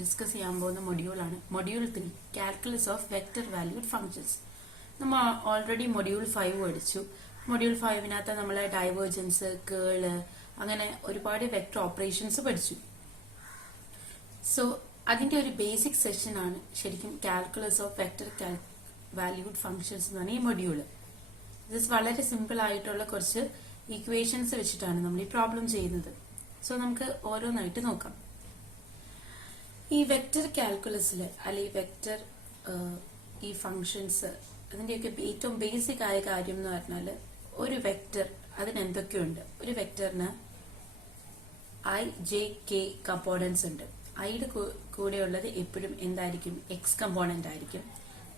Discuss ചെയ്യാൻ പോകുന്ന മൊഡ്യൂളാണ് module 3 calculus of vector valued functions. നമ്മൾ ഓൾറെഡി മൊഡ്യൂൾ 5 പഠിച്ചു. മൊഡ്യൂൾ 5-നകത്ത് നമ്മൾ ഡൈവേർജൻസ്, കേള്, അങ്ങനെ ഒരുപാട് വെക്ടർ ഓപ്പറേഷൻസ് പഠിച്ചു. സോ അതിന്റെ ഒരു ബേസിക് സെഷൻ ആണ് ശരിക്കും calculus of vector valued functions എന്ന് പറഞ്ഞ ഈ മൊഡ്യൂള്. ഇത് വളരെ സിമ്പിൾ ആയിട്ടുള്ള കുറച്ച് ഇക്വേഷൻസ് വെച്ചിട്ടാണ് നമ്മൾ ഈ പ്രോബ്ലം ചെയ്യുന്നത്. സോ നമുക്ക് ഓരോന്നായിട്ട് നോക്കാം. ഈ വെക്ടർ കാൽക്കുലസിൽ അല്ലെങ്കിൽ വെക്ടർ ഈ ഫങ്ഷൻസ് അതിന്റെയൊക്കെ ഏറ്റവും ബേസിക് ആയ കാര്യം എന്ന് പറഞ്ഞാൽ ഒരു വെക്ടർ അതിന് എന്തൊക്കെയുണ്ട്. ഒരു വെക്ടറിന് ഐ, ജെ, കെ കമ്പോണൻസ് ഉണ്ട്. ഐയുടെ കൂടെയുള്ളത് എപ്പോഴും എന്തായിരിക്കും? എക്സ് കമ്പോണന്റ് ആയിരിക്കും.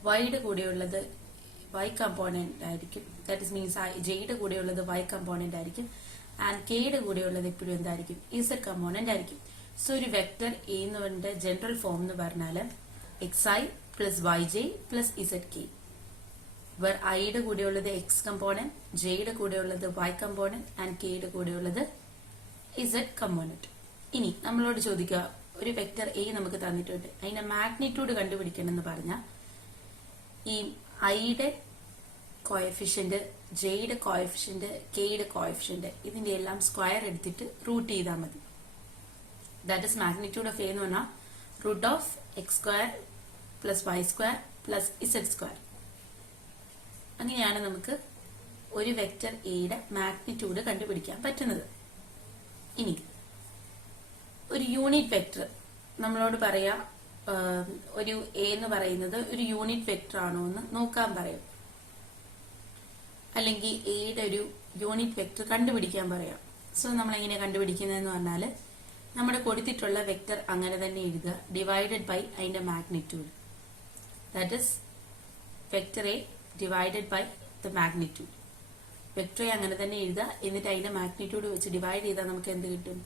വൈയുടെ കൂടെയുള്ളത് വൈ കമ്പോണന്റ് ആയിരിക്കും. ദാറ്റ് ഇസ് മീൻസ് ജെയുടെ കൂടെയുള്ളത് വൈ കമ്പോണന്റ് ആയിരിക്കും. ആൻഡ് കെയുടെ കൂടെയുള്ളത് എപ്പോഴും എന്തായിരിക്കും? ഇസഡ് കമ്പോണന്റ് ആയിരിക്കും. സോ ഒരു വെക്ടർ എ എന്നതിന്റെ ജനറൽ ഫോം എന്ന് പറഞ്ഞാല് xi plus Y J plus Z k, where ഐയുടെ കൂടെയുള്ളത് എക്സ് കമ്പോണന്റ്, ജെയുടെ കൂടെയുള്ളത് വൈ കമ്പോണന്റ് ആൻഡ് കെയുടെ കൂടെയുള്ളത് ഇസഡ് കമ്പോണന്റ്. ഇനി നമ്മളോട് ചോദിക്കുക, ഒരു വെക്ടർ എ നമുക്ക് തന്നിട്ടുണ്ട്, അതിന്റെ മാഗ്നിറ്റ്യൂഡ് കണ്ടുപിടിക്കണം എന്ന് പറഞ്ഞാൽ ഈ ഐയുടെ കോഎഫിഷ്യന്റ്, ജെയുടെ കോഎഫിഷ്യന്റ്, കെയുടെ കോഎഫിഷ്യന്റ് ഇതിന്റെ എല്ലാം സ്ക്വയർ എടുത്തിട്ട് റൂട്ട് ചെയ്താൽ മതി. That is magnitude of a എന്ന് പറഞ്ഞാൽ root of x square plus y square plus z square. അങ്ങനെയാണ് നമുക്ക് ഒരു വെക്ടർ എയുടെ മാഗ്നിറ്റ്യൂഡ് കണ്ടുപിടിക്കാൻ പറ്റുന്നത്. ഇനി ഒരു യൂണിറ്റ് വെക്ടർ നമ്മളോട് പറയാ, ഒരു എ എന്ന് പറയുന്നത് ഒരു യൂണിറ്റ് വെക്ടർ ആണോ എന്ന് നോക്കാൻ പറയും, അല്ലെങ്കിൽ എയുടെ ഒരു യൂണിറ്റ് വെക്ടർ കണ്ടുപിടിക്കാൻ പറയാം. സോ നമ്മൾ എങ്ങനെ കണ്ടുപിടിക്കുന്നതെന്ന് പറഞ്ഞാൽ നമ്മുടെ കൊടുത്തിട്ടുള്ള വെക്ടർ അങ്ങനെ തന്നെ എഴുതുക, ഡിവൈഡഡ് ബൈ അതിന്റെ magnitude. That is vector a divided by the magnitude. Vector a അങ്ങനെ തന്നെ എഴുതുക, എന്നിട്ട് അതിന്റെ മാഗ്നിറ്റ്യൂഡ് വെച്ച് ഡിവൈഡ് ചെയ്താൽ നമുക്ക് എന്ത് കിട്ടും?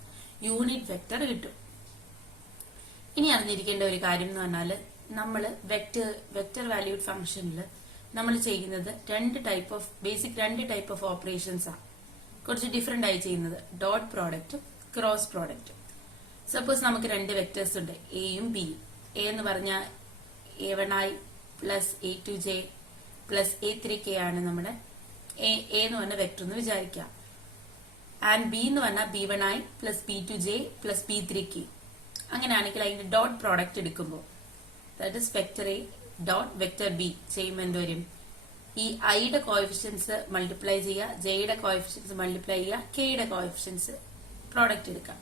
യൂണിറ്റ് വെക്ടർ കിട്ടും. ഇനി അറിഞ്ഞിരിക്കേണ്ട ഒരു കാര്യം എന്ന് പറഞ്ഞാൽ നമ്മൾ വെക്ടർ വാല്യൂഡ് ഫംഗ്ഷനിൽ നമ്മൾ ചെയ്യുന്നത് രണ്ട് ടൈപ്പ് ഓഫ് ഓപ്പറേഷൻസ് ആണ്. കുറച്ച് ഡിഫറെന്റ് ആയി ചെയ്യുന്നത് ഡോട്ട് പ്രോഡക്റ്റും ക്രോസ് പ്രോഡക്റ്റും. സപ്പോസ് നമുക്ക് രണ്ട് വെക്ടേഴ്സ് ഉണ്ട്, എയും ബിയും. എ എന്ന് പറഞ്ഞാൽ A1i plus A2j plus A3k ആണ് നമ്മുടെ എ എന്ന് പറഞ്ഞ വെക്ടർ എന്ന് വിചാരിക്കാം. ആൻഡ് ബി എന്ന് പറഞ്ഞാൽ B1i plus B2j plus B3k. അങ്ങനെയാണെങ്കിൽ അതിന്റെ ഡോട്ട് പ്രോഡക്റ്റ് എടുക്കുമ്പോൾ that is vector A dot vector B ചെയ്യുമ്പോൾ എന്ത് വരും? ഈ ഐയുടെ കോഎഫിഷ്യൻസ് മൾട്ടിപ്ലൈ ചെയ്യുക, ജെയുടെ കോഎഫിഷ്യൻസ് മൾട്ടിപ്ലൈ ചെയ്യുക, കെയുടെ കോഎഫിഷ്യൻസ് പ്രോഡക്റ്റ് എടുക്കാം.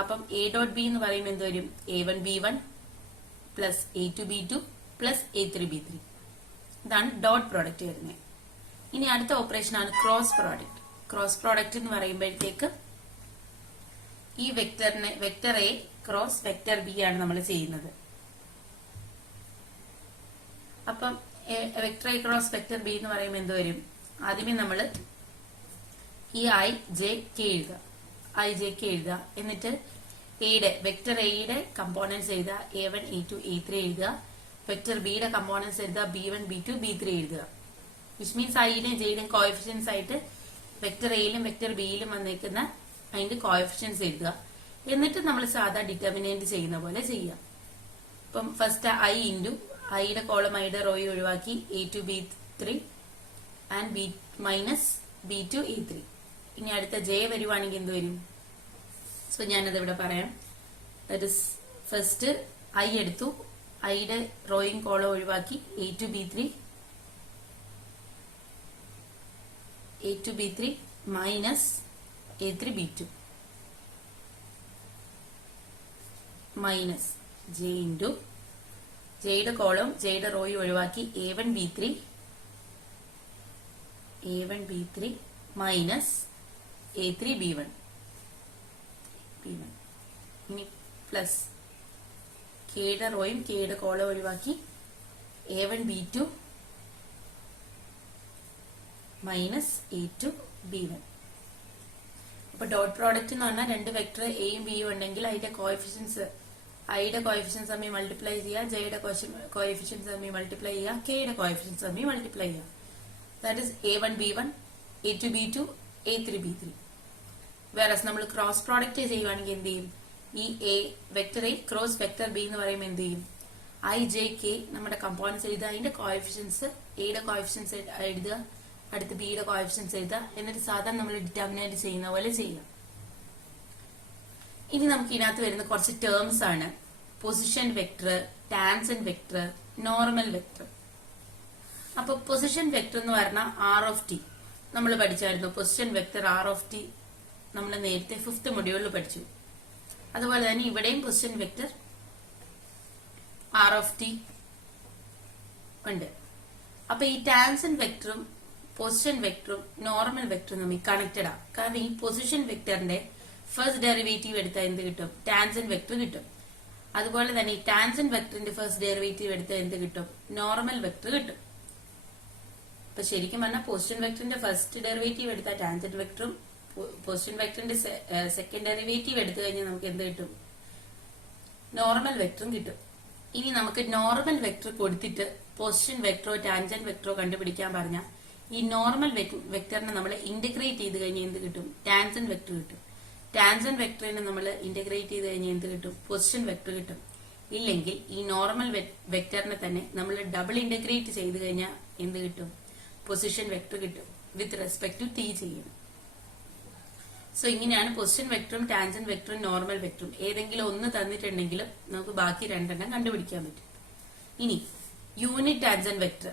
അപ്പം എ ഡോട്ട് ബി എന്ന് പറയുമ്പോൾ എന്ത് വരും? A1 B1 plus A2 B2 plus A3 B3. ഇതാണ് ഡോട്ട് പ്രോഡക്റ്റ് വരുന്നത്. ഇനി അടുത്ത ഓപ്പറേഷൻ ആണ് ക്രോസ് പ്രോഡക്റ്റ്. ക്രോസ് പ്രോഡക്റ്റ് എന്ന് പറയുമ്പോഴത്തേക്ക് ഈ vector A cross vector B ആണ് നമ്മൾ ചെയ്യുന്നത്. അപ്പം vector A cross vector B എന്ന് പറയുമ്പോൾ എന്ത് വരും? ആദ്യമേ നമ്മൾ ഈ ഐ ജെ കെ എഴുതുക, എന്നിട്ട് വെക്ടർ എയുടെ കമ്പോണൻസ് എഴുതുക, A1 A2 A3 എഴുതുക, വെക്ടർ ബിയുടെ കമ്പോണൻസ് എഴുതുക, B1 B2 B3 എഴുതുക. വിച്ച് മീൻസ് ഐയുടെയും ജെയുടെയും കോഎഫിഷ്യൻസ് ആയിട്ട് വെക്ടർ എയിലും വെക്ടർ ബിയിലും വന്നേക്കുന്ന അതിന്റെ കോഎഫിഷ്യൻസ് എഴുതുക. എന്നിട്ട് നമ്മൾ സാധാ ഡിറ്റർമിനന്റ് ചെയ്യുന്ന പോലെ ചെയ്യുക. ഇപ്പം ഫസ്റ്റ് ഐ ഇൻറ്റു ഐയുടെ കോളം ഐയുടെ റോയി ഒഴിവാക്കി A2 B3 and B minus B2 A3. ഇനി അടുത്ത ജെ വരുവാണെങ്കിൽ എന്ത് വരും? സോ ഞാനത് ഇവിടെ പറയാം. ദാറ്റ് ഇസ് ഫസ്റ്റ് ഐ എടുത്തു, ഐയുടെ റോയും കോളം ഒഴിവാക്കി A2 B3 minus A3 B2 minus J into ജെയുടെ കോളം ജെയുടെ റോയും ഒഴിവാക്കി A1 B3 minus A3 B1. ഇനി പ്ലസ് കെയുടെ റോയും കെയുടെ കോളം ഒഴിവാക്കി A1 B2 minus A2 B1. അപ്പൊ ഡോട്ട് പ്രോഡക്റ്റ് എന്ന് പറഞ്ഞാൽ രണ്ട് വെക്ടർ എയും ബിയും ഉണ്ടെങ്കിൽ അതിന്റെ കോഎഫിഷ്യൻസ്, ഐയുടെ കോഎഫിഷ്യൻസ് തമ്മിൽ മൾട്ടിപ്ലൈ ചെയ്യുക, ജെയുടെ കോഎഫിഷ്യൻസ് തമ്മിൽ മൾട്ടിപ്ലൈ ചെയ്യുക, കെയുടെ കോഎഫിഷ്യൻസ് തമ്മിൽ മൾട്ടിപ്ലൈ ചെയ്യുക. That is A1 B1 A2 B2 A3 B3. വേറെ നമ്മൾ ക്രോസ് പ്രോഡക്റ്റ് ചെയ്യുവാണെങ്കിൽ എന്ത് ചെയ്യും? ഈ A vector A cross vector B എന്ന് പറയുമ്പോൾ എന്ത് ചെയ്യും? ഐ ജെ കെ നമ്മുടെ കമ്പോണൻസ് എഴുതുക, അതിന്റെ കോഎഫിഷ്യൻസ് എയുടെ കോഎഫിഷ്യൻസ് എഴുതുക, അടുത്ത് ബിയുടെ കോഎഫിഷ്യൻസ് എഴുതുക, എന്നിട്ട് സാധാരണ നമ്മൾ ഡിറ്റർമിനേറ്റ് ചെയ്യുന്ന പോലെ ചെയ്യുക. ഇനി നമുക്ക് ഇതിനകത്ത് വരുന്ന കുറച്ച് ടേംസ് ആണ്. Position vector, tangent vector, normal vector. അപ്പൊ പൊസിഷൻ വെക്ടർ എന്ന് പറഞ്ഞാൽ ആർ ഓഫ് ടി നമ്മൾ പഠിച്ചായിരുന്നു. Position vector R of T നമ്മൾ നേരത്തെ 5th മൊഡ്യൂളിൽ പഠിച്ചു. അതുപോലെ തന്നെ ഇവിടെയും position vector R of T ഉണ്ട്. അപ്പൊ ഈ ടാൻജന്റ് വെക്ടറും പൊസിഷൻ വെക്ടറും നോർമൽ വെക്ടറും തമ്മിൽ കണക്റ്റഡ് ആണ്. കാരണം ഈ പൊസിഷൻ വെക്ടറിന്റെ ഫസ്റ്റ് ഡെറിവേറ്റീവ് എടുത്താൽ എന്ത് കിട്ടും? ടാൻജന്റ് വെക്ടർ കിട്ടും. അതുപോലെ തന്നെ ഈ ടാൻജന്റ് വെക്ടറിന്റെ ഫസ്റ്റ് ഡെറിവേറ്റീവ് എടുത്താൽ എന്ത് കിട്ടും? നോർമൽ വെക്ടർ കിട്ടും. അപ്പൊ ശരിക്കും പറഞ്ഞാൽ പൊസിഷൻ വെക്ടറിന്റെ ഫസ്റ്റ് ഡെറിവേറ്റീവ് എടുത്താൽ ടാൻജന്റ് വെക്ടറും പൊസിഷൻ വെക്ടറിന്റെ സെക്കൻഡ് ഡെറിവേറ്റീവ് എടുത്തു കഴിഞ്ഞാൽ നമുക്ക് എന്ത് കിട്ടും? നോർമൽ വെക്ടറും കിട്ടും. ഇനി നമുക്ക് നോർമൽ വെക്ടർ കൊടുത്തിട്ട് പൊസിഷൻ വെക്ടറോ ടാൻജന്റ് വെക്ടറോ കണ്ടുപിടിക്കാൻ പറഞ്ഞാൽ ഈ നോർമൽ വെക്ടറിനെ നമ്മൾ ഇന്റഗ്രേറ്റ് ചെയ്ത് കഴിഞ്ഞാൽ എന്ത് കിട്ടും? ടാൻജന്റ് വെക്ടർ കിട്ടും. ടാൻജന്റ് വെക്ടറിനെ നമ്മൾ ഇന്റഗ്രേറ്റ് ചെയ്ത് കഴിഞ്ഞാൽ എന്ത് കിട്ടും? പൊസിഷൻ വെക്ടർ കിട്ടും. ഇല്ലെങ്കിൽ ഈ നോർമൽ വെക്ടറിനെ തന്നെ നമ്മൾ ഡബിൾ ഇന്റഗ്രേറ്റ് ചെയ്ത് കഴിഞ്ഞാൽ എന്ത് കിട്ടും? പൊസിഷൻ വെക്ടർ കിട്ടും. വിത്ത് റെസ്പെക്ട് ടു ടി ചെയ്യണം. സോ ഇങ്ങനെയാണ് പൊസിഷൻ വെക്ടറും ടാൻജന്റ് വെക്ടറും നോർമൽ വെക്ടറും. ഏതെങ്കിലും ഒന്ന് തന്നിട്ടുണ്ടെങ്കിലും നമുക്ക് ബാക്കി രണ്ടെണ്ണം കണ്ടുപിടിക്കാൻ പറ്റും. ഇനി യൂണിറ്റ് ടാൻജന്റ് വെക്ടർ.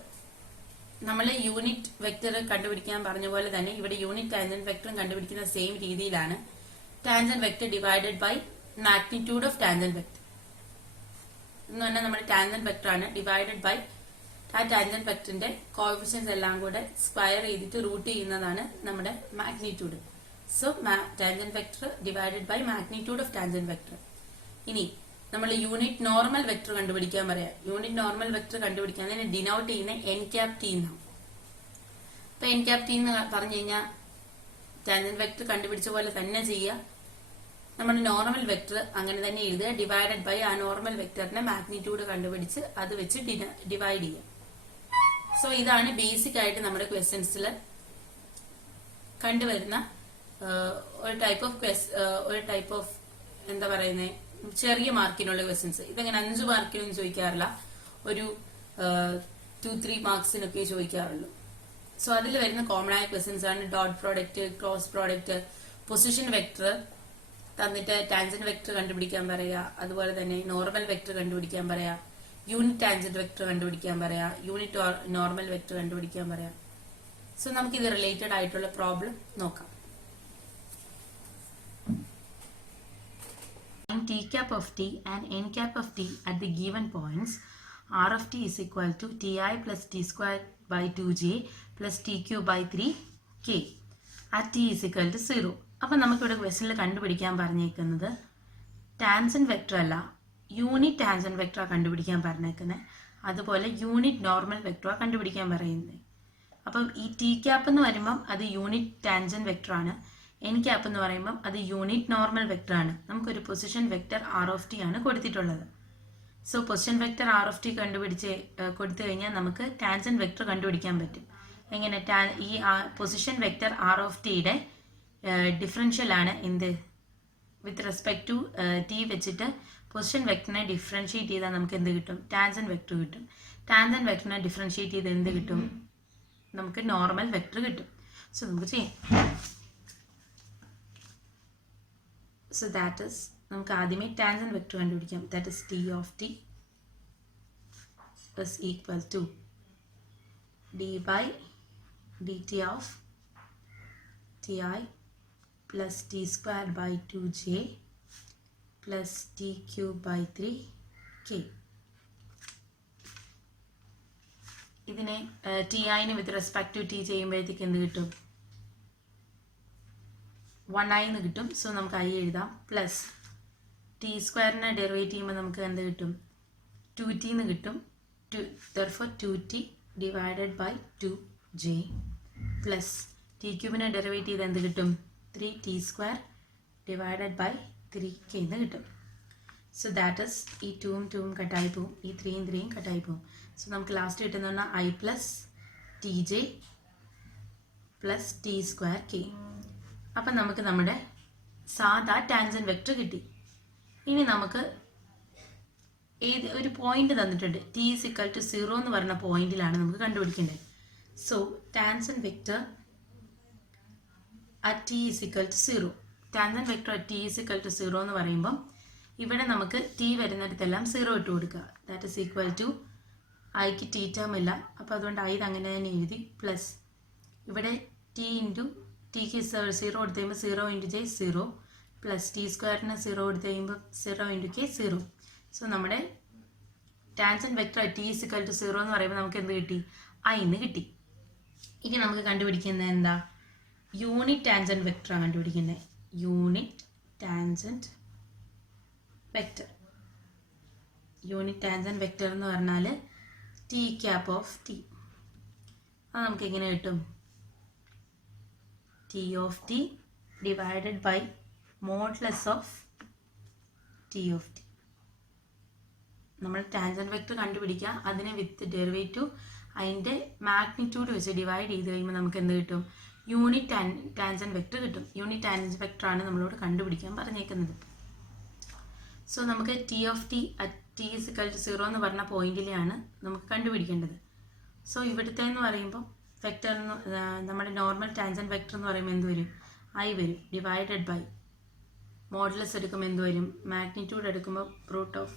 നമ്മൾ യൂണിറ്റ് വെക്ടർ കണ്ടുപിടിക്കാൻ പറഞ്ഞ പോലെ തന്നെ ഇവിടെ യൂണിറ്റ് ടാൻജന്റ് വെക്ടറും കണ്ടുപിടിക്കുന്ന സെയിം രീതിയിലാണ്. Tangent vector divided by magnitude of tangent vector എന്ന് പറഞ്ഞാൽ നമ്മുടെ ടാൻജന്റ് വെക്ടർ ആണ് ഡിവൈഡഡ് ബൈ ആ ടാൻജന്റ് വെക്ടറിന്റെ കോഎഫിഷ്യൻസ് എല്ലാം കൂടെ സ്ക്വയർ ചെയ്തിട്ട് റൂട്ട് ചെയ്യുന്നതാണ് നമ്മുടെ magnitude. So tangent vector divided by magnitude of tangent vector. ഇനി നമ്മൾ യൂണിറ്റ് നോർമൽ വെക്ടർ കണ്ടുപിടിക്കാൻ പറയാം. യൂണിറ്റ് നോർമൽ വെക്ടർ കണ്ടുപിടിക്കാൻ അതിനെ ഡിനോട്ട് ചെയ്യുന്ന എൻ ക്യാപ് ടി എന്നാണ്. അപ്പൊ എൻ ക്യാപ് ടി എന്ന് പറഞ്ഞു കഴിഞ്ഞാൽ ടാൻജന്റ് വെക്ടർ കണ്ടുപിടിച്ച പോലെ തന്നെ ചെയ്യുക. നമ്മുടെ നോർമൽ വെക്ടർ അങ്ങനെ തന്നെ എഴുതുക. ഡിവൈഡഡ് ബൈ ആ നോർമൽ വെക്ടറിന്റെ മാഗ്നിറ്റ്യൂഡ് കണ്ടുപിടിച്ച് അത് വെച്ച് ഡിവൈഡ് ചെയ്യുക. സോ ഇതാണ് ബേസിക് ആയിട്ട് നമ്മുടെ ക്വസ്റ്റ്യൻസിൽ കണ്ടുവരുന്ന ഒരു ടൈപ്പ് ഓഫ് എന്താ പറയുന്നത്, ചെറിയ മാർക്കിനുള്ള ക്വസ്റ്റ്യൻസ്. ഇതങ്ങനെ 5 മാർക്കിനൊന്നും ചോദിക്കാറില്ല, ഒരു 2-3 മാർക്സിനൊക്കെ ചോദിക്കാറുള്ളൂ. സോ അതിൽ വരുന്ന കോമൺ ആയ ക്വസ്റ്റ്യൻസ് ആണ് dot product, cross product, position vector തന്നിട്ട് ടാൻജന്റ് വെക്ടർ കണ്ടുപിടിക്കാൻ പറയാ, അതുപോലെ തന്നെ നോർമൽ വെക്ടർ കണ്ടുപിടിക്കാൻ പറയാ, യൂണിറ്റ് ടാൻജന്റ് വെക്ടർ കണ്ടുപിടിക്കാൻ പറയാ, യൂണിറ്റ് നോർമൽ വെക്ടർ കണ്ടുപിടിക്കാൻ പറയാം. സോ നമുക്ക് ഇത് റിലേറ്റഡ് ആയിട്ടുള്ള പ്രോബ്ലം നോക്കാം. T cap of t and n cap of t at the given points, r of t is equal to ti plus t square by 2j plus tq by 3k at t is equal to 0. അപ്പം നമുക്കിവിടെ ക്വസ്റ്റനിൽ കണ്ടുപിടിക്കാൻ പറഞ്ഞേക്കുന്നത് tangent vector അല്ല, unit tangent vector കണ്ടുപിടിക്കാൻ പറഞ്ഞേക്കുന്നത്. അതുപോലെ unit normal vector കണ്ടുപിടിക്കാൻ പറയുന്നത്. അപ്പം ഈ ടി ക്യാപ്പ് എന്ന് പറയുമ്പം അത് യൂണിറ്റ് ടാൻജന്റ് വെക്ടർ ആണ്. എൻ ക്യാപ്പ് എന്ന് പറയുമ്പം അത് യൂണിറ്റ് നോർമൽ വെക്ടർ ആണ്. നമുക്കൊരു position vector R of t ആണ് കൊടുത്തിട്ടുള്ളത്. So position vector R of t കൊടുത്തു കഴിഞ്ഞാൽ നമുക്ക് ടാൻജന്റ് വെക്ടർ കണ്ടുപിടിക്കാൻ പറ്റും. എങ്ങനെ? ഈ പൊസിഷൻ വെക്ടർ ആർ ഓഫ് ടിയുടെ ഡിഫറൻഷ്യൽ ആണ് എന്ത്? വിത്ത് റെസ്പെക്ട് ടു ടി വെച്ചിട്ട് പൊസിഷൻ വെക്ടറിനെ ഡിഫറൻഷിയേറ്റ് ചെയ്താൽ നമുക്ക് എന്ത് കിട്ടും? ടാൻജന്റ് വെക്ടർ കിട്ടും. ടാൻജന്റ് വെക്ടറിനെ ഡിഫറൻഷിയേറ്റ് ചെയ്ത് എന്ത് കിട്ടും? നമുക്ക് നോർമൽ വെക്ടർ കിട്ടും. സോ നമുക്ക് ചെയ്യാം. സോ ദാറ്റ് ഇസ്, നമുക്ക് ആദ്യമേ ടാൻജന്റ് വെക്ടർ കണ്ടുപിടിക്കാം. That is t of t is equal to d by d t of t I plus t square by 2j plus t cube by 3k. ഇതിനെ T ഐന് വിത്ത് respect to T ചെയ്യുമ്പോഴത്തേക്ക് എന്ത് കിട്ടും? 1i എന്ന് കിട്ടും. So നമുക്ക് I എഴുതാം. Plus T സ്ക്വയറിനെ derivate ചെയ്യുമ്പോൾ നമുക്ക് എന്ത് കിട്ടും? 2t എന്ന് കിട്ടും. therefore 2t divided by 2j plus T ക്യൂബിനെ ഡെറിവേറ്റ് ചെയ്ത് എന്ത് കിട്ടും? 3t square divided by 3k എന്ന് കിട്ടും. സോ ദാറ്റ് ഇസ്, ഈ 2ഉം 2ഉം കട്ടായി പോവും, ഈ 3ഉം 3ഉം കട്ടായി പോവും. സോ നമുക്ക് ലാസ്റ്റ് കിട്ടുന്ന പറഞ്ഞാൽ I plus T J plus t square K. അപ്പം നമുക്ക് നമ്മുടെ സാധാ ടാൻജന്റ് വെക്ടർ കിട്ടി. ഇനി നമുക്ക് ഒരു പോയിന്റ് തന്നിട്ടുണ്ട്, ടി ഈസ് ഇക്വൽ ടു 0 എന്ന് പറഞ്ഞ പോയിന്റിലാണ് നമുക്ക് കണ്ടുപിടിക്കേണ്ടത്. So tangent vector at t is equal to 0. Tangent vector at t is equal to 0 എന്ന് പറയുമ്പം ഇവിടെ നമുക്ക് ടി വരുന്നിടത്തെല്ലാം 0 ഇട്ട് കൊടുക്കുക. ദാറ്റ് ഈസ് ഈക്വൽ ടു ഐക്ക് ടി ടേം ഇല്ല, അപ്പോൾ അതുകൊണ്ട് ഐ അങ്ങനെ തന്നെ എഴുതി, പ്ലസ് ഇവിടെ ടി ഇൻറ്റു ടിക്ക് 0 കൊടുത്ത് കഴിയുമ്പോൾ 0 ഇൻറ്റു ജെ 0, പ്ലസ് ടി സ്ക്വയറിന് 0 കൊടുത്ത് കഴിയുമ്പോൾ 0 ഇൻറ്റു കെ 0. സോ നമ്മുടെ tangent vector t is equal to 0 എന്ന് പറയുമ്പോൾ നമുക്ക് എന്ത് കിട്ടി? ഐ എന്ന് കിട്ടി. ഇനി നമുക്ക് കണ്ടുപിടിക്കുന്നത് എന്താ? യൂണിറ്റ് ടാൻജന്റ് വെക്റ്ററാണ് കണ്ടുപിടിക്കുന്നത്. Unit tangent vector. Unit tangent vector എന്ന് പറഞ്ഞാൽ ടി ക്യാപ്പ് ഓഫ് ടി. അത് നമുക്ക് എങ്ങനെ കിട്ടും? T of t divided by modulus of T of T. നമ്മൾ ടാൻജന്റ് വെക്റ്റർ കണ്ടുപിടിക്കുക, അതിനെ വിത്ത് ഡെറിവേറ്റീവ് അതിൻ്റെ മാഗ്നിറ്റ്യൂഡ് വെച്ച് ഡിവൈഡ് ചെയ്ത് കഴിയുമ്പോൾ നമുക്ക് എന്ത് കിട്ടും? യൂണിറ്റ് ടാൻജന്റ് വെക്റ്റർ കിട്ടും. യൂണിറ്റ് ടാൻജന്റ് വെക്റ്ററാണ് നമ്മളോട് കണ്ടുപിടിക്കാൻ പറഞ്ഞേക്കുന്നത്. സോ നമുക്ക് t of t at t is equal to 0 എന്ന് പറഞ്ഞ പോയിന്റിലെയാണ് നമുക്ക് കണ്ടുപിടിക്കേണ്ടത്. സോ ഇവിടുത്തെ എന്ന് പറയുമ്പോൾ വെക്റ്റർ നമ്മുടെ നോർമൽ ടാൻജന്റ് വെക്റ്റർ എന്ന് പറയുമ്പോൾ എന്ത് വരും? ഐ വരും, ഡിവൈഡഡ് ബൈ മോഡുലസ് എടുക്കുമ്പോൾ എന്ത് വരും? മാഗ്നിറ്റ്യൂഡ് എടുക്കുമ്പോൾ റൂട്ട് ഓഫ്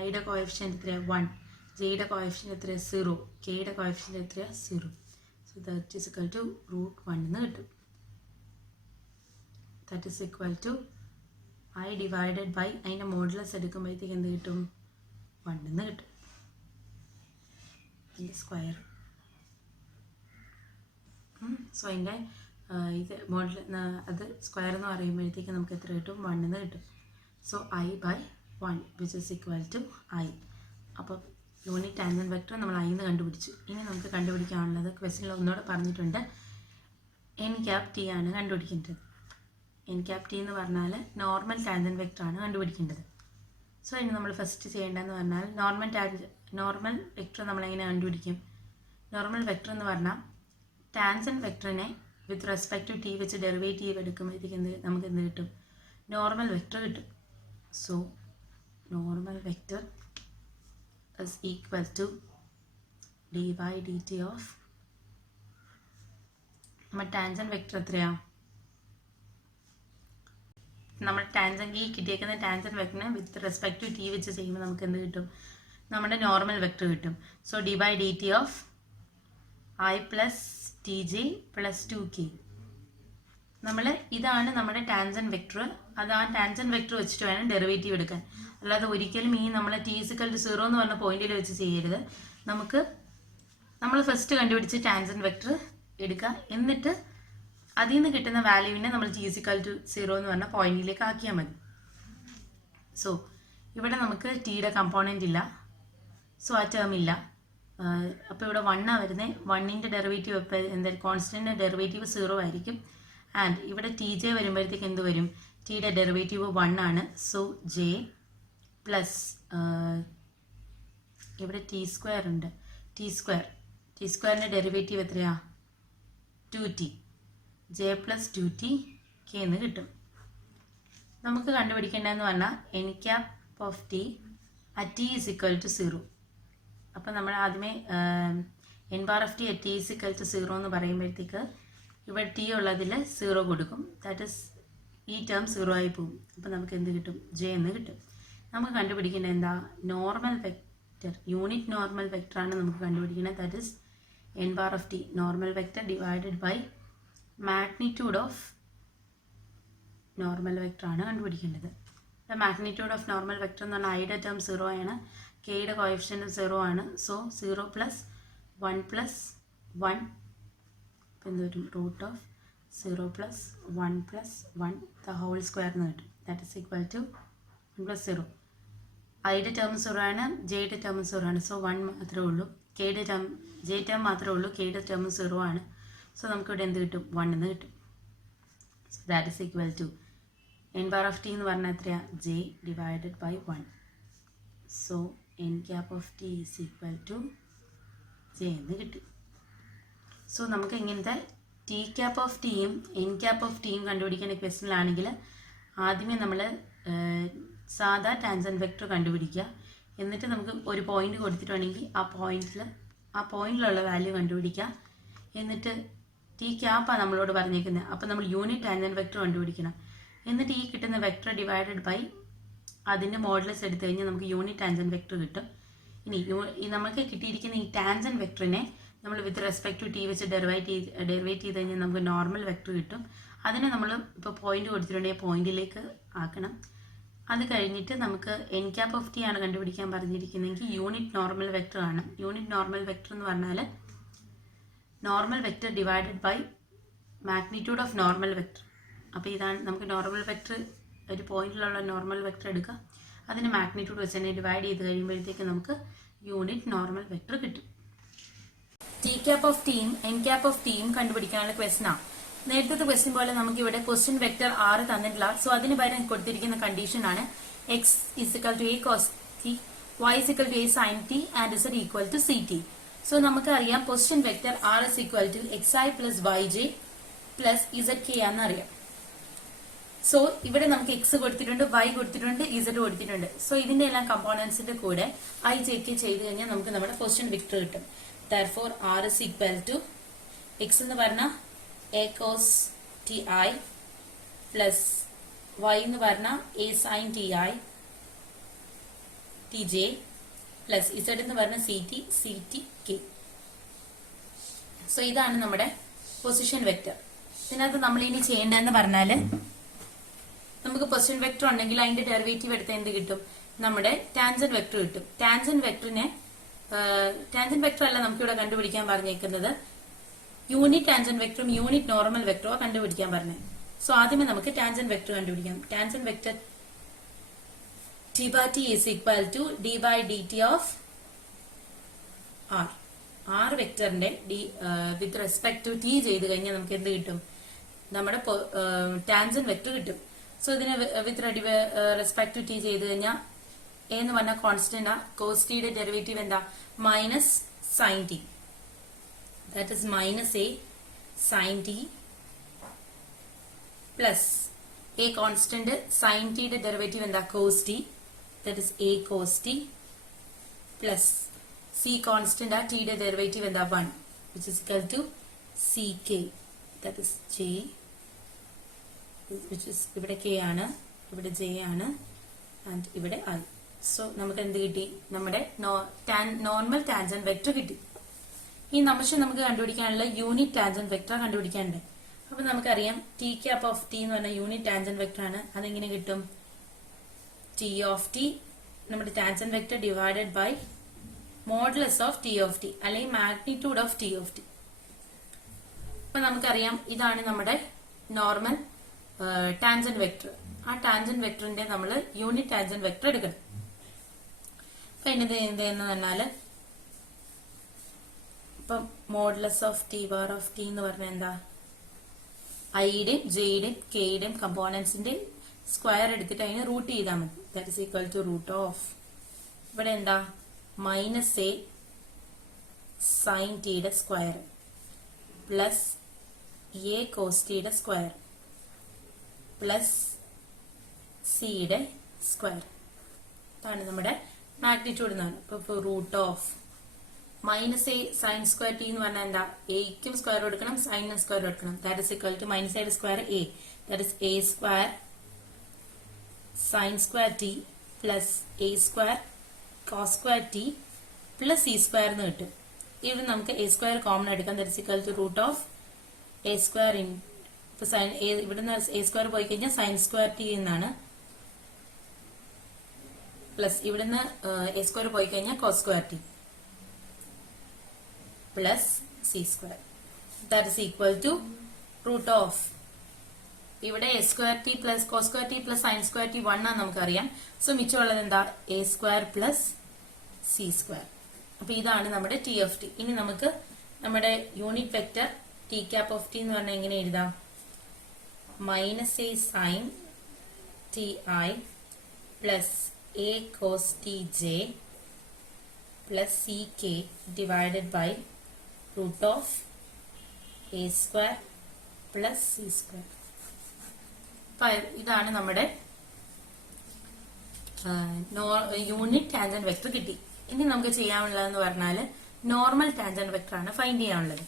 ഐയുടെ കോഎഫിഷ്യൻ്റ് എത്രയാണ്? 1, ജെയുടെ കോഎഫിഷ്യൻ്റ് എത്രയാണ്? 0, കെയുടെ കോഎഫിഷ്യൻ്റ് എത്രയാണ്? 0. So that is equal to √1 എന്ന് കിട്ടും. That is equal to i divided by അതിൻ്റെ മോഡുലസ് എടുക്കുമ്പോഴത്തേക്ക് എന്ത് കിട്ടും? 1 എന്ന് കിട്ടും. അതിൻ്റെ സ്ക്വയർ. സോ അതിൻ്റെ ഇത് മോഡൽ അത് സ്ക്വയർ എന്ന് പറയുമ്പോഴത്തേക്ക് നമുക്ക് എത്ര കിട്ടും? 1 എന്ന് കിട്ടും. So i by 1 which is equal to i. അപ്പോൾ യൂണിറ്റ് ടാൻജന്റ് വെക്റ്റർ നമ്മൾ ഐ എന്ന് കണ്ടുപിടിച്ചു. ഇനി നമുക്ക് കണ്ടുപിടിക്കാനുള്ളത് ക്വസ്റ്റ്യനിൽ ഒന്നുകൂടെ പറഞ്ഞിട്ടുണ്ട്, എൻ ക്യാപ് ടി ആണ് കണ്ടുപിടിക്കേണ്ടത്. എൻ ക്യാപ് ടി എന്ന് പറഞ്ഞാൽ നോർമൽ ടാൻജന്റ് വെക്റ്റർ ആണ് കണ്ടുപിടിക്കേണ്ടത്. സോ ഇനി നമ്മൾ ഫസ്റ്റ് ചെയ്യേണ്ടതെന്ന് പറഞ്ഞാൽ നോർമൽ വെക്റ്റർ നമ്മളെങ്ങനെ കണ്ടുപിടിക്കും? നോർമൽ വെക്റ്റർ എന്ന് പറഞ്ഞാൽ ടാൻജന്റ് വെക്റ്ററിനെ വിത്ത് റെസ്പെക്ട് ടു ടി വെച്ച് ഡെറിവേറ്റീവ് എടുക്കുമ്പോഴത്തേക്ക് നമുക്ക് എന്ത് കിട്ടും? നോർമൽ വെക്റ്റർ കിട്ടും. So normal vector is equal to d by dt of നമ്മുടെ ടാൻജന്റ് വെക്റ്റർ എത്രയാ? നമ്മൾ ടാൻജന്റ് കിട്ടിയേക്കുന്ന ടാൻജന്റ് വെക്റ്ററിനെ വിത്ത് റെസ്പെക്ട് ടു ടി വെച്ച് ചെയ്യുമ്പോൾ നമുക്ക് എന്ത് കിട്ടും? നമ്മുടെ നോർമൽ വെക്റ്റർ കിട്ടും. So d by dt of I plus T J plus 2k. ഇതാണ് നമ്മുടെ ടാൻജന്റ് വെക്റ്റർ. അത് ആ ടാൻജന്റ് വെക്റ്റർ വെച്ചിട്ട് വേണം ഡെറിവേറ്റീവ് എടുക്കാൻ. അല്ലാതെ ഒരിക്കലും നമ്മൾ ടി ഈസ് ഇക്വൽ ടു 0 എന്ന് പറഞ്ഞ പോയിന്റിൽ വെച്ച് ചെയ്യരുത്. നമ്മൾ ഫസ്റ്റ് കണ്ടുപിടിച്ച് ടാൻജന്റ് വെക്റ്റർ എടുക്കുക, എന്നിട്ട് അതിൽ നിന്ന് കിട്ടുന്ന വാല്യൂവിനെ നമ്മൾ ടി ഈസ് ഇക്വൽ ടു 0 എന്ന് പറഞ്ഞ പോയിന്റിലേക്ക് ആക്കിയാൽ മതി. സോ ഇവിടെ നമുക്ക് ടിയുടെ കമ്പോണൻ്റ് ഇല്ല, സോ ആ ടേം ഇല്ല. അപ്പോൾ ഇവിടെ 1 ആണ് വരുന്നത്. 1ൻ്റെ ഡെറിവേറ്റീവ് എന്തായാലും കോൺസ്റ്റൻ്റ് ഡെറിവേറ്റീവ് 0 ആയിരിക്കും. ആൻഡ് ഇവിടെ ടി ജെ വരുമ്പോഴത്തേക്ക് എന്ത് വരും? ടിയുടെ ഡെറിവേറ്റീവ് 1 ആണ്. സോ ജെ പ്ലസ് ഇവിടെ ടി സ്ക്വയർ ഉണ്ട്. ടി സ്ക്വയറിൻ്റെ ഡെറിവേറ്റീവ് എത്രയാ? 2t. J plus 2t K എന്ന് കിട്ടും. നമുക്ക് കണ്ടുപിടിക്കേണ്ടതെന്ന് പറഞ്ഞാൽ n cap of t at t is equal to 0. അപ്പോൾ നമ്മൾ ആദ്യമേ n bar of t at t is equal to 0 എന്ന് പറയുമ്പോഴത്തേക്ക് ഇവിടെ ടി ഉള്ളതിൽ 0 കൊടുക്കും. ദാറ്റ് ഇസ് ഈ ടേം 0 ആയി പോകും. അപ്പോൾ നമുക്ക് എന്ത് കിട്ടും? ജെ എന്ന് കിട്ടും. നമുക്ക് കണ്ടുപിടിക്കേണ്ടത് എന്താ? നോർമൽ വെക്റ്റർ, യൂണിറ്റ് നോർമൽ വെക്റ്ററാണ് നമുക്ക് കണ്ടുപിടിക്കുന്നത്. That is n bar of t normal vector divided by magnitude of normal വെക്റ്ററാണ് കണ്ടുപിടിക്കേണ്ടത്. മാഗ്നിറ്റ്യൂഡ് ഓഫ് നോർമൽ വെക്റ്റർ എന്ന് പറഞ്ഞാൽ ഐയുടെ ടേം 0 ആണ്, കെയുടെ കോഎഫിഷ്യൻ്റ് 0 ആണ്. സോ 0 പ്ലസ് 1 പ്ലസ് 1 എന്ത് വരും? Root of 0 plus 1 plus 1 the whole square എന്ന് കിട്ടും. That is equal to 1 plus 0. ഐയുടെ ടേം 0 ആണ്, ജെയുടെ ടേം 0 ആണ്. സോ 1 മാത്രമേ ഉള്ളൂ. ജെ ടേം മാത്രമേ ഉള്ളൂ, കെയുടെ ടേം 0 ആണ്. സോ നമുക്കിവിടെ എന്ത് കിട്ടും? 1 എന്ന് കിട്ടും. So that is equal to n bar of t എന്ന് പറഞ്ഞാൽ എത്രയാ? J divided by 1. So n cap of t is equal to j എന്ന് കിട്ടി. സോ നമുക്ക് ഇങ്ങനത്തെ ടി ക്യാപ് ഓഫ് ടിയും എൻ ക്യാപ് ഓഫ് ടിയും കണ്ടുപിടിക്കുന്ന ക്വസ്റ്റ്യനിലാണെങ്കിൽ ആദ്യമേ നമ്മൾ സാധാ ടാൻജന്റ് വെക്ടർ കണ്ടുപിടിക്കുക. എന്നിട്ട് നമുക്ക് ഒരു പോയിന്റ് കൊടുത്തിട്ടുണ്ടെങ്കിൽ ആ പോയിന്റിലുള്ള വാല്യൂ കണ്ടുപിടിക്കുക. എന്നിട്ട് ടി ക്യാപ്പാണ് നമ്മളോട് പറഞ്ഞേക്കുന്നത്. അപ്പോൾ നമ്മൾ യൂണിറ്റ് ടാൻജന്റ് വെക്ടർ കണ്ടുപിടിക്കണം. എന്നിട്ട് ഈ കിട്ടുന്ന വെക്ടർ ഡിവൈഡഡ് ബൈ അതിൻ്റെ മോഡുലസ് എടുത്തു കഴിഞ്ഞാൽ നമുക്ക് യൂണിറ്റ് ടാൻജന്റ് വെക്ടർ കിട്ടും. ഇനി നമുക്ക് കിട്ടിയിരിക്കുന്ന ഈ ടാൻജന്റ് വെക്ടറിനെ നമ്മൾ വിത്ത് റെസ്പെക്ട് ടു ടി വെച്ച് ഡെറിവേറ്റ് ചെയ്ത് കഴിഞ്ഞാൽ നമുക്ക് നോർമൽ വെക്ടർ കിട്ടും. അതിനെ നമ്മൾ ഇപ്പോൾ പോയിന്റ് കൊടുത്തിട്ടുണ്ടെങ്കിൽ പോയിന്റിലേക്ക് ആക്കണം. അത് കഴിഞ്ഞിട്ട് നമുക്ക് എൻ ക്യാപ്പ് ഓഫ് ടി ആണ് കണ്ടുപിടിക്കാൻ പറഞ്ഞിരിക്കുന്നതെങ്കിൽ യൂണിറ്റ് നോർമൽ വെക്ടർ ആണ്. യൂണിറ്റ് നോർമൽ വെക്ടർ എന്ന് പറഞ്ഞാൽ normal vector divided by magnitude of normal vector. അപ്പോൾ ഇതാണ് നമുക്ക് നോർമൽ വെക്ടർ, ഒരു പോയിന്റിലുള്ള നോർമൽ വെക്ടർ എടുക്കുക, അതിന് മാഗ്നിറ്റ്യൂഡ് വെച്ച് തന്നെ ഡിവൈഡ് ചെയ്ത് കഴിയുമ്പോഴത്തേക്ക് നമുക്ക് യൂണിറ്റ് നോർമൽ വെക്ടർ കിട്ടും. ടി ക്യാപ്പ് ഓഫ് ടിയും എൻ ക്യാപ്പ് ഓഫ് ടിയും കണ്ടുപിടിക്കാനുള്ള ക്വസ്റ്റനാണ്. നേരത്തെ ക്വസ്റ്റ്യൻ പോലെ നമുക്ക് ഇവിടെ ക്വസ്റ്റ്യൻ വെക്ടർ 6 തന്നിട്ടില്ല. സോ അതിന് പകരം കൊടുത്തിരിക്കുന്ന കണ്ടീഷൻ ആണ് X is equal to A cos T, Y is equal to A sine T and Z equal to C T. So നമുക്കറിയാം question vector R is equal to X I plus Y J plus Z K ആണെന്ന് അറിയാം. So ഇവിടെ നമുക്ക് X കൊടുത്തിട്ടുണ്ട്, Y കൊടുത്തിട്ടുണ്ട്, Z കൊടുത്തിട്ടുണ്ട്. So ഇതിന്റെ എല്ലാം കമ്പോണൻസിന്റെ കൂടെ ഐ ജെ കെ ചെയ്ത് കഴിഞ്ഞാൽ നമുക്ക് നമ്മുടെ ക്വസ്റ്റ്യൻ വെക്ടർ കിട്ടും. Therefore R is equal to x എന്ന് പറഞ്ഞാൽ a cos ti plus y എന്ന് പറഞ്ഞാൽ a sin ti tj plus z എന്ന് പറഞ്ഞാൽ ct k. സോ ഇതാണ് നമ്മുടെ പൊസിഷൻ വെക്ടർ. ഇതിനകത്ത് നമ്മൾ ഇനി ചെയ്യേണ്ടതെന്ന് പറഞ്ഞാൽ നമുക്ക് പൊസിഷൻ വെക്ടർ ഉണ്ടെങ്കിൽ അതിന്റെ ഡെറിവേറ്റീവ് എടുത്ത് എന്ത് കിട്ടും? നമ്മുടെ ടാൻജന്റ് വെക്ടർ കിട്ടും. ടാൻജന്റ് വെക്ടർ അല്ല നമുക്ക് ഇവിടെ കണ്ടുപിടിക്കാൻ പറഞ്ഞേക്കുന്നത്, യൂണിറ്റ് ടാൻജന്റ് വെക്ടറും യൂണിറ്റ് നോർമൽ വെക്ടറും കണ്ടുപിടിക്കാൻ പറഞ്ഞത്. സോ ആദ്യമേ നമുക്ക് ടാൻജന്റ് വെക്ടർ കണ്ടുപിടിക്കാം. Tangent vector t by t is equal to d by d t of r. R വെക്ടറിന്റെ വിത്ത് റെസ്പെക്ട് ടു ടി ചെയ്ത് കഴിഞ്ഞാൽ നമുക്ക് എന്ത് കിട്ടും? നമ്മുടെ ടാൻജന്റ് വെക്ടർ കിട്ടും. സോ ഇതിനെ വിത്ത് റെസ്പെക്ട് ടു ടി ചെയ്ത് കഴിഞ്ഞാൽ എ എന്ന് പറഞ്ഞ കോൺസ്റ്റന്റ്, കോസ് ടിയുടെ ഡെറിവേറ്റീവ് എന്താ? Minus sine t. That is minus A sine t plus a constant sine ടിയുടെ ഡെറിവേറ്റീവ് എന്താ? Cos t. That is a cos t plus c constant ടിയുടെ derivative എന്താ? 1 which is equal to c k. That is j which is ഇവിടെ k ആണ്, ഇവിടെ J ആണ്, and ഇവിടെ I. So നമുക്ക് എന്ത് കിട്ടി? നമ്മുടെ നോർമൽ ടാൻജന്റ് വെക്ടർ കിട്ടി. ഈ നമുക്ക് കണ്ടുപിടിക്കാനുള്ള യൂണിറ്റ് ടാൻജന്റ് വെക്ടർ കണ്ടുപിടിക്കാനുണ്ട്. അപ്പൊ നമുക്കറിയാം ടി ക്യാപ്പ് ഓഫ് ടി എന്ന് പറഞ്ഞ യൂണിറ്റ് ടാൻജന്റ് വെക്ടർ ആണ്. അതെങ്ങനെ കിട്ടും? ടി ഓഫ് ടി നമ്മുടെ tangent vector divided by modulus of T of T അല്ലെങ്കിൽ magnitude of T of T. അപ്പൊ നമുക്കറിയാം ഇതാണ് നമ്മുടെ നോർമൽ ടാൻജന്റ് വെക്ടർ. ആ ടാൻജന്റ് വെക്ടറിന്റെ നമ്മൾ യൂണിറ്റ് ടാൻജന്റ് വെക്ടർ എടുക്കണം. അപ്പൊ എന്തെന്ന് പറഞ്ഞാല് ഇപ്പം modulus of T bar of t എന്ന് പറഞ്ഞാൽ എന്താ? ഐയുടെയും ജെയുടെയും കെയുടെയും കമ്പോണൻസിന്റെ സ്ക്വയർ എടുത്തിട്ട് അതിന് റൂട്ട് ചെയ്താൽ മതി. That is equal to root of ഇവിടെ എന്താ? മൈനസ് എ സൈൻ ടിയുടെ സ്ക്വയർ പ്ലസ് എ കോസ് ടിയുടെ സ്ക്വയർ പ്ലസ് സിയുടെ സ്ക്വയർ. ഇതാണ് നമ്മുടെ മാഗ്നിറ്റ്യൂഡ് എന്നാണ്. ഇപ്പൊ root of minus A sine square T എന്ന് പറഞ്ഞാൽ എന്താ? എക്കും സ്ക്വയർ എടുക്കണം, സൈനും സ്ക്വയർ എടുക്കണം. That is equal to minus എയുടെ square A, that is A square sine square T plus A square cos square T plus C square എന്ന് കിട്ടും. ഇവിടെ നമുക്ക് എ സ്ക്വയർ കോമൺ എടുക്കാം. That is equal to root of A square in ഇപ്പൊ sine ഇവിടുന്ന് A square പോയി കഴിഞ്ഞാൽ sine square T എന്നാണ്, പ്ലസ് ഇവിടുന്ന് എ സ്ക്വയർ പോയി കഴിഞ്ഞാൽ cos square T plus C square. That is equal to root of ഇവിടെ A square T plus cos square T plus sine square T 1 ആണെന്ന് നമുക്കറിയാം. So മിച്ചമുള്ളത് എന്താ? A square plus C square. അപ്പൊ ഇതാണ് നമ്മുടെ ടി ഓഫ് ടി. ഇനി നമുക്ക് നമ്മുടെ unit vector t cap of t എന്ന് പറഞ്ഞാൽ എങ്ങനെ എഴുതാം? Minus A sine t I plus A cos t J plus c k divided by root of A square plus C square. ഇതാണ് നമ്മുടെ unit tangent vector കിട്ടി. ഇനി നമുക്ക് ചെയ്യാനുള്ളതെന്ന് പറഞ്ഞാൽ നോർമൽ ടാൻജന്റ് വെക്ടർ ആണ് ഫൈൻഡ് ചെയ്യാനുള്ളത്.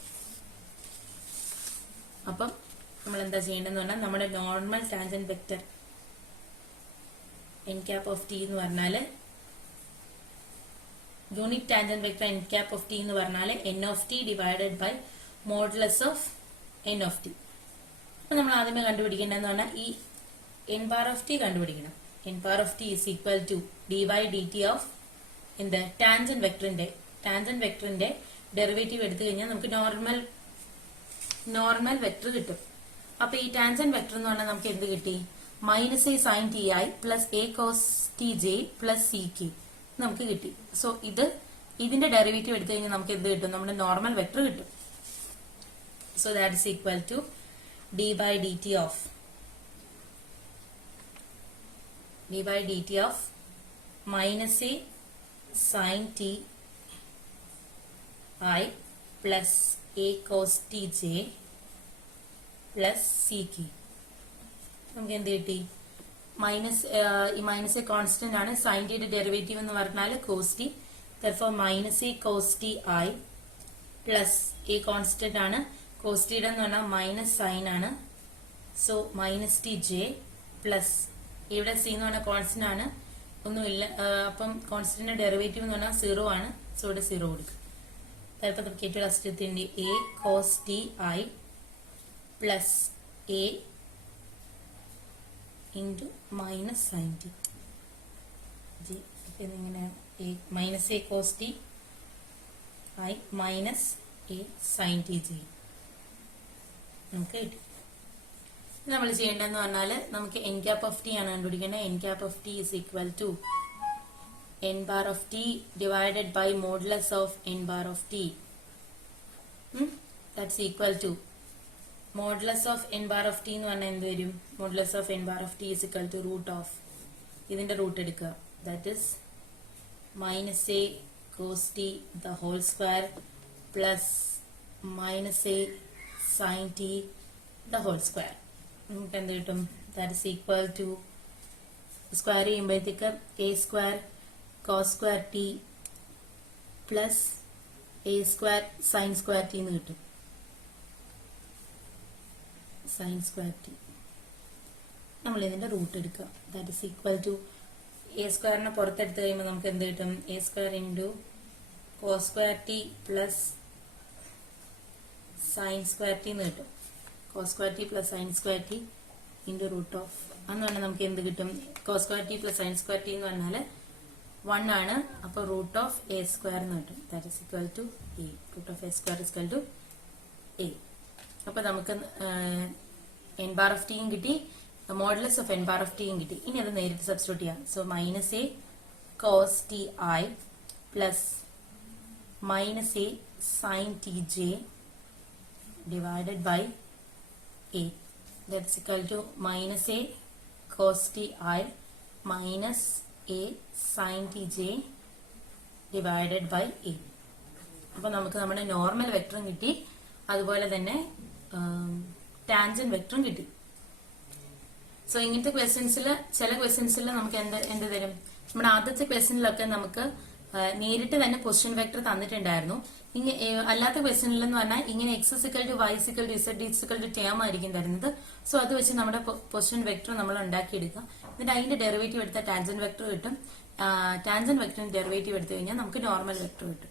അപ്പം നമ്മൾ എന്താ ചെയ്യേണ്ടതെന്ന് പറഞ്ഞാൽ നമ്മുടെ normal tangent vector n cap of t എന്ന് പറഞ്ഞാല് unit tangent vector n cap of t എന്ന് പറഞ്ഞാല് n of t divided by modulus of n of t. അപ്പൊ നമ്മൾ ആദ്യമേ കണ്ടുപിടിക്കേണ്ടതെന്ന് പറഞ്ഞാൽ ഈ n bar of t കണ്ടുപിടിക്കണം. n bar of t is equal to d by dt of എന്ത് tangent വെക്ടറിന്റെ ഡെറിവേറ്റീവ് എടുത്തു കഴിഞ്ഞാൽ നമുക്ക് നോർമൽ വെക്ടർ കിട്ടും. അപ്പൊ ഈ ടാൻജന്റ് വെക്ടർ എന്ന് പറഞ്ഞാൽ നമുക്ക് എന്ത് കിട്ടി? Minus A sine t I plus A cos t J plus c k നമുക്ക് കിട്ടി. സോ ഇതിന്റെ ഡെറിവേറ്റീവ് എടുത്തു കഴിഞ്ഞാൽ നമുക്ക് എന്ത് കിട്ടും? നമ്മുടെ നോർമൽ വെക്ടർ കിട്ടും. So that is equal to d by d t of minus A sine t I plus A cos t J plus c k. നമുക്ക് എന്ത് കിട്ടി? ഈ മൈനസ് എ കോൺസ്റ്റന്റ് ആണ്. സൈൻ ടിയുടെ ഡെറിവേറ്റീവ് എന്ന് പറഞ്ഞാൽ cos t. Therefore minus A cos T I plus a constant ആണ്. കോസ് ടിയുടെ എന്ന് പറഞ്ഞാൽ മൈനസ് സൈൻ ആണ്. So minus t J plus ഇവിടെ സി എന്ന് പറഞ്ഞാൽ കോൺസ്റ്റന്റ് ആണ്, ഒന്നുമില്ല. അപ്പം കോൺസ്റ്റന്റിന്റെ ഡെറിവേറ്റീവ് എന്ന് പറഞ്ഞാൽ 0 ആണ്. സോ ഇവിടെ 0 കൊടുക്കും. ചിലപ്പോൾ നമുക്ക് ഏറ്റവും last A cos T I plus A into minus sine T G. ഇങ്ങനെയാണ് minus A cos T I minus A sine T G നമുക്ക് കിട്ടി. നമ്മൾ ചെയ്യേണ്ടതെന്ന് പറഞ്ഞാൽ നമുക്ക് n cap of t ആണ് കണ്ടുപിടിക്കേണ്ടത്. n cap of t is equal to n bar of t divided by modulus of n bar of t. That's equal to modulus of n bar of t എന്ന് പറഞ്ഞാൽ എന്ത് വരും? modulus of n bar of t is equal to root of ഇതിന്റെ root എടുക്കുക. that is minus a cos t the whole square plus minus a sin t the whole square. നമുക്ക് എന്ത് കിട്ടും? that is equal to square ചെയ്യുമ്പോഴത്തേക്ക് a square cos square t plus a square sin square t എന്ന് കിട്ടും. sin square t നമ്മൾ ഇതിന്റെ root എടുക്കുക. that is equal to a സ്ക്വയറിനെ പുറത്തെടുത്ത് കഴിയുമ്പോൾ നമുക്ക് എന്ത് കിട്ടും? a square into cos square t plus sin square t എന്ന് കിട്ടും. cos square t plus sin square t into root of എന്ന് പറഞ്ഞാൽ നമുക്ക് എന്ത് കിട്ടും? cos square t plus sin square t എന്ന് പറഞ്ഞാൽ 1 ആണ്. അപ്പോൾ റൂട്ട് ഓഫ് എ സ്ക്വയർ എന്ന് കിട്ടും. That is equal to a. Root of A square is equal to a. അപ്പൊ നമുക്ക് n bar of t യും കിട്ടി, modulus of n bar of t യും കിട്ടി. ഇനി അത് നേരിട്ട് സബ്സ്റ്റിറ്റ്യൂട്ട് ചെയ്യാം. So minus A cos T I plus minus A sine t j divided by a. That is equal to minus A cos T I minus A sine t j divided by a. അപ്പൊ നമുക്ക് നമ്മുടെ normal വെക്ടറും കിട്ടി, അതുപോലെ തന്നെ tangent വെക്ടറും കിട്ടി. So ഇങ്ങനത്തെ ക്വസ്റ്റ്യൻസിൽ ചില ക്വസ്റ്റ്യൻസിൽ നമുക്ക് എന്ത് തരും? നമ്മുടെ ആദ്യത്തെ ക്വസ്റ്റ്യനിലൊക്കെ നമുക്ക് നേരിട്ട് തന്നെ പൊസിഷൻ വെക്ടർ തന്നിട്ടുണ്ടായിരുന്നു. അല്ലാത്ത ക്വസ്റ്റ്യനിൽ എന്ന് പറഞ്ഞാൽ ഇങ്ങനെ x is equal to y is equal to z is equal to term ആയിരിക്കും തരുന്നത്. സോ അത് വെച്ച് നമ്മുടെ പൊസിഷൻ വെക്ടർ നമ്മൾ ഉണ്ടാക്കിയെടുക്കുക. എന്നിട്ട് അതിന്റെ ഡെറിവേറ്റീവ് എടുത്താൽ ടാൻജന്റ് വെക്ടർ കിട്ടും. ടാൻജന്റ് വെക്ടറിന്റെ ഡെറിവേറ്റീവ് എടുത്തു കഴിഞ്ഞാൽ നമുക്ക് നോർമൽ വെക്ടർ കിട്ടും.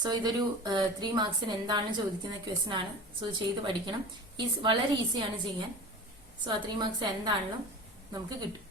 സോ ഇതൊരു 3 മാർക്സിന് എന്താണെന്ന് ചോദിക്കുന്ന ക്വസ്റ്റ്യൻ ആണ്. സോ ചെയ്ത് പഠിക്കണം. വളരെ ഈസിയാണ് ചെയ്യാൻ. സോ ആ 3 മാർക്സ് എന്താണെങ്കിലും നമുക്ക് കിട്ടും.